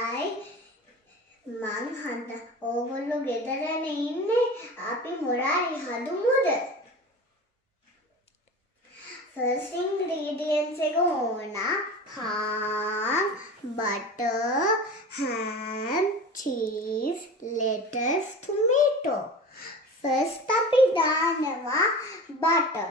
Hi. මං හඳ ඕගොල්ලෝ ගෙදරනේ ඉන්නේ. අපි මොරාරි හදමුද? First ingredients එක ඕන palm, butter, ham, cheese, lettuce, tomato. First අපි දානවා butter.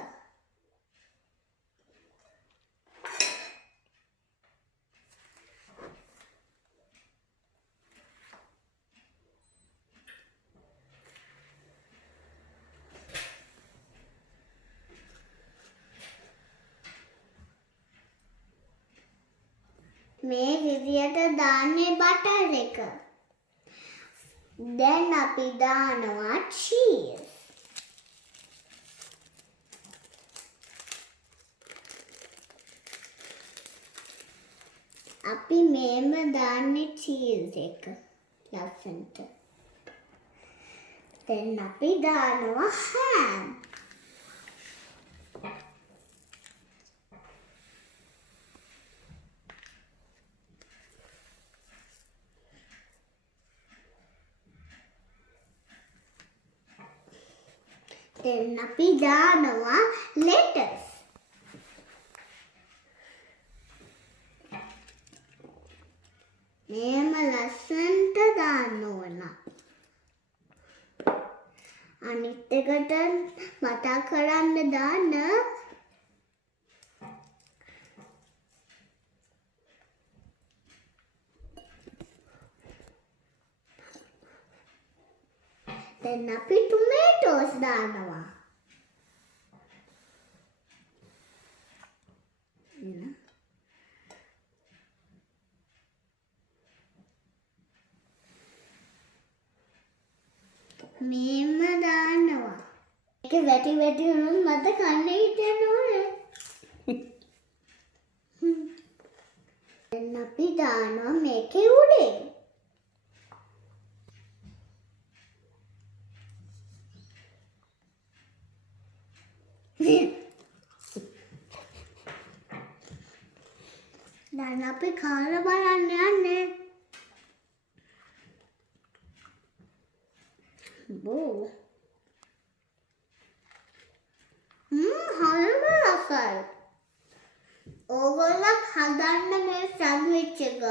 මේ විදියට දාන්නේ බටර් එක. දැන් අපි දානවා cheese. අපි මේම දාන්නේ cheese එක ලස්සනට. දැන් අපි දානවා ham. Then අපි දානවා lettuce. මේම ලස්සනට දාන්න ඕන. අනිත් එකට මතක් කරන්න දාන්න දැන් අපි tomatoes දානවා. මේම දානවා. ඒක වැටි වැටි වුණොත් මට කන්නේ හිටින්න ඕනේ. දැන් අපි දානවා මේකේ උඩේ. දැන් අපි කාලා බලන්න යන්නේ. බෝ. හරිම රසයි. ඕගොල්ලෝ හදන්න මේ සෑන්ඩ්විච් එක.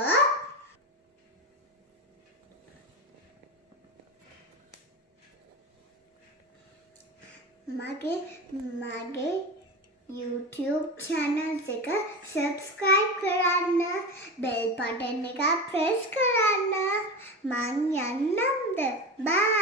මගේ YouTube channel එක subscribe කරන්න, bell button එක press කරන්න. මං යන්නම්ද? Bye.